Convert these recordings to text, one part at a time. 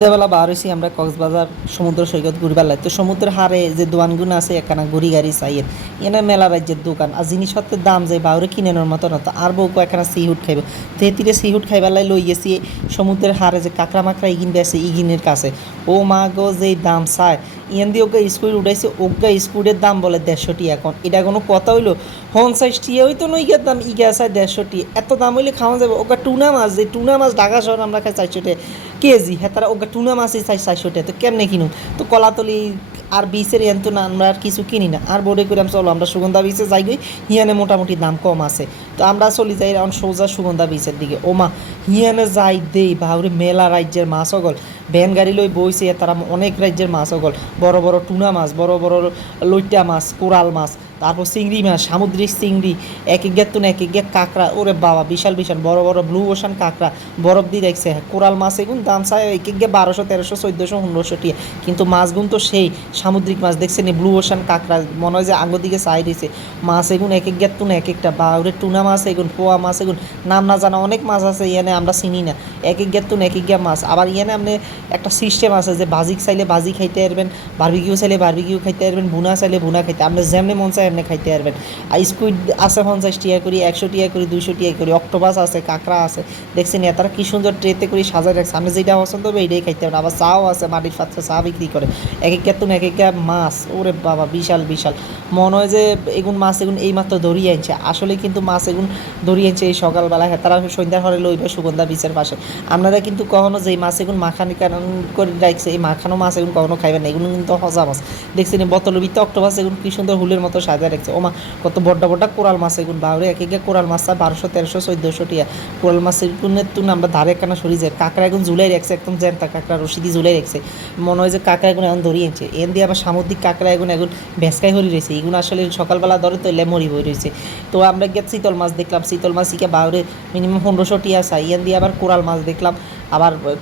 সন্ধ্যাবেলা বার হয়েছি আমরা কক্সবাজার সমুদ্র সৈকত ঘুরবার লাগে। তো সমুদ্রের হারে যে দোকানগুলো আছে, একখানা ঘুরি গাড়ি চাইয়ের এনে মেলা রাজ্যের দোকান। আর জিনিসপত্রের দাম যে বাউরে কিনে নেওয়ার মতো না তো আর বউকে একখানা সিহুট খাইবে। তো তীরে সিহুট খাইবার লাই লই গেছি, সমুদ্রের হারে যে কাঁকড়া মাকড়া ইগিন বেছে, ইগিনের কাছে। ও মা গো, যেই দাম চায় ইয়ান ওকে স্কুল উঠাইছে, ওগা স্কুলের দাম বলে দেড়শোটি এখন। এটা কোনো কথা হইল? হন সাইজ টিয়া হইতো না ইগার দাম, ইগা চায় দেড়শোটি। এত দাম হইলে খাওয়া যাবে। ওগা টুনা মাছ, যে টুনা মাছ ঢাকা শহর আমরা খাই চারশো কেজি। হ্যাঁ তারা ওগা টুনা মাছই চাই চারশো তো কেমনে কিনুন? তো কলাতলি আর বিচের এন তো না, আমরা আর কিছু কিনি না। আর বোর্ডে করে চলো আমরা সুগন্ধা বিচে যাই গই হিয়ানে মোটামুটি দাম কম আছে। তো আমরা চলি যাই এখন সোজা সুগন্ধা বিচের দিকে। ওমা, হিয়ানে যাই দেই, বাহুরে মেলা রাজ্যের মাছ অগল ভ্যান গাড়ি লই বইছে, তারা অনেক রাজ্যের মাছ অগল বড় বড় টুনা মাছ, বড় বড় লইটা মাছ, কোরাল মাছ, তারপর চিংড়ি মাছ, সামুদ্রিক চিংড়ি, এক এক গেতুন এক এক কাঁকড়া। ওরে বাবা, বিশাল বিশাল, বড় বড় ব্লু ওশান কাঁকড়া। বরফ দিয়ে দেখছে, কোরাল মাছ এগুন দাম চায় এক এক বারোশো, তেরোশো, চোদ্দোশো, পনেরোশো টিয়া। কিন্তু মাছগুন তো সেই সামুদ্রিক মাছ, দেখছেন ব্লু ওশান কাঁকড়া, মনে হয় যে আঙ্গুর দিকে সাইড হয়েছে মাছ এগুন এক এক গেতুন এক একটা বা ওরে টুনা মাছ, এগুন পোয়া মাছ, এগুন নাম না জানা অনেক মাছ আছে, ইয়ানে আমরা চিনি না। এক এক গেতুন এক এক গিয়া মাছ। আবার ইয়ানে আপনি একটা সিস্টেম আছে যে বাজিক চাইলে বাজি খাইতে পারবেন বার্বিকিউ চাইলে বার্বিকিউ খাইতে পারবেন বুনা চাইলে বুনা খাইতে আপনি যেমনি মন চাই এমনি খাইতে পারবেন। আর স্কুইড আছে পঞ্চাশ টিয়া করি, একশো টিয়া করি, দুইশো টিয়া করি অক্টোপাস আছে, কাঁকড়া আছে। দেখছেন তারা কি সুন্দর ট্রেতে করে সাজায় রাখছে। আপনি যেটা পছন্দ হবে এইটাই খাইতে পারেন। আবার চাও আছে, মাটির পাত্রে চা বিক্রি করে। এক এক তুন এক এক মাছ। ওরে বাবা, বিশাল বিশাল। মনে হয় যে এগুন মাছ, এগুন এই মাত্র ধরিয়ে আনছে। আসলে কিন্তু মাছ, এগুন ধরিয়ে আনছে এই সকালবেলা হ্যাঁ তারা সন্ধ্যার হরে লইবে সুগন্ধা বিচের পাশে। আপনারা কিন্তু কখনো যে মাছ এগুন মাখানি করে রাখছে এই মাখানো মাছ এগুন কখনো খাইবেন না। এগুলো কিন্তু হজা মাছ। দেখছেন বোতলের ভিতরে অক্টোপাস এগুন কি সুন্দর হুলের মতো সাজায় রাখছে। ওমা, কত বড্ডা বড্ডা কোরাল মাছ এগুন বাউরে এক এক কোরাল মাছ বারোশো, তেরোশো, চোদ্দোশো টিয়া। কোরাল মাছের গুণের তুন আমরা ধারে কানা সরি যায় কাঁকড়া এখন ঝুলাই রাখছে, একদম জ্যান্তা কাঁকড়া, রশি দিয়ে ঝুলাই রাখছে। মনে হয় যে কাঁকড়া এখন এখন ধরিয়ে আনছে এন দিয়ে আবার সামুদ্রিক কাঁকড়া এগুন এখন ভেসকাই হরি রয়েছে। এগুলো আসলে সকালবেলা ধরে তো লেমরি হয়ে রয়েছে। তো আমরা গিয়ে শীতল মাছ দেখলাম, শীতল মাছ শিখে বাউরে মিনিমাম পনেরোশো টিয়া সাইয়ান দিয়ে আবার কোরাল মাছ দেখলাম।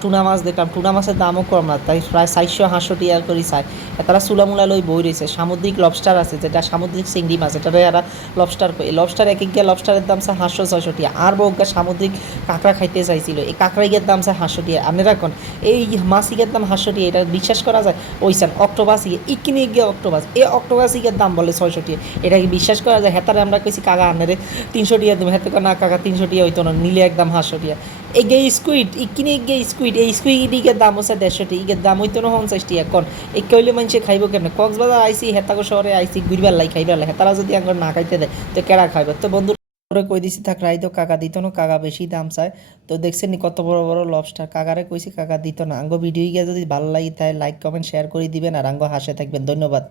টুনা মাছ দেখলাম, টুনা মাছের দামও কম না, তাই প্রায় চারশো, হাঁসশো টিয়ার করে চাই। তারা চুলামুলা লই বই রয়েছে, সামুদ্রিক লবস্টার আছে, যেটা সামুদ্রিক চিংড়ি মাছ এটা এরা লবস্টার এই লবস্টার এক এক গিয়ে লবস্টারের দাম চাই হাঁসশো, ছয়শো টিয়া। আর বউকা সামুদ্রিক কাঁকড়া খাইতে চাইছিল, এই কাঁকড়া গিয়ে দাম চাই হাঁসশো টিয়া। আপনি রাখুন এই মাছ ইগের দাম হাঁসশো টিয়া, এটা বিশ্বাস করা যায়? ওইসান অক্টোবাস ইগে ইকিনি গিয়ে অক্টোবাস এই অক্টোবাস ইগের দাম বলে ছয়শো টিয়া। এটা কি বিশ্বাস করা যায়? হেতারে আমরা কইছি, কাকা আনারে তিনশো টিয়া দেবো। হেতে না, কাকা, তিনশো টিয়া হইতো না, নিলে একদম হাঁসশো টিয়া। এই গে স্কুইড, ইকিনি গে স্কুইড, এই স্কুইড ইগের দাম হচ্ছে দেড়শো টি ইগের দাম হইতো না পঞ্চাশ টি এখন। এই কইলে মানুষে খাইব কেমনে? কক্সবাজার আইসি হেতাগো শহরে আইসি ঘুরবার লাই খাইবার লাই হেতারা যদি আঙ্গর না খাইতে দেয়, তো কেরা খাইবে? তো বন্ধু কই দিছি, থাক রাই তো কাকা দিত না, কাকা বেশি দাম চায়। তো দেখছেন কত বড় বড় লবস্টার কাকারে কইছি, কাকা দিত না। আঙ্গ ভিডিও গিয়ে যদি ভালো লাগে তাই লাইক কমেন্ট শেয়ার করে দিবেন, আর আঙ্গ হাসে থাকবেন। ধন্যবাদ।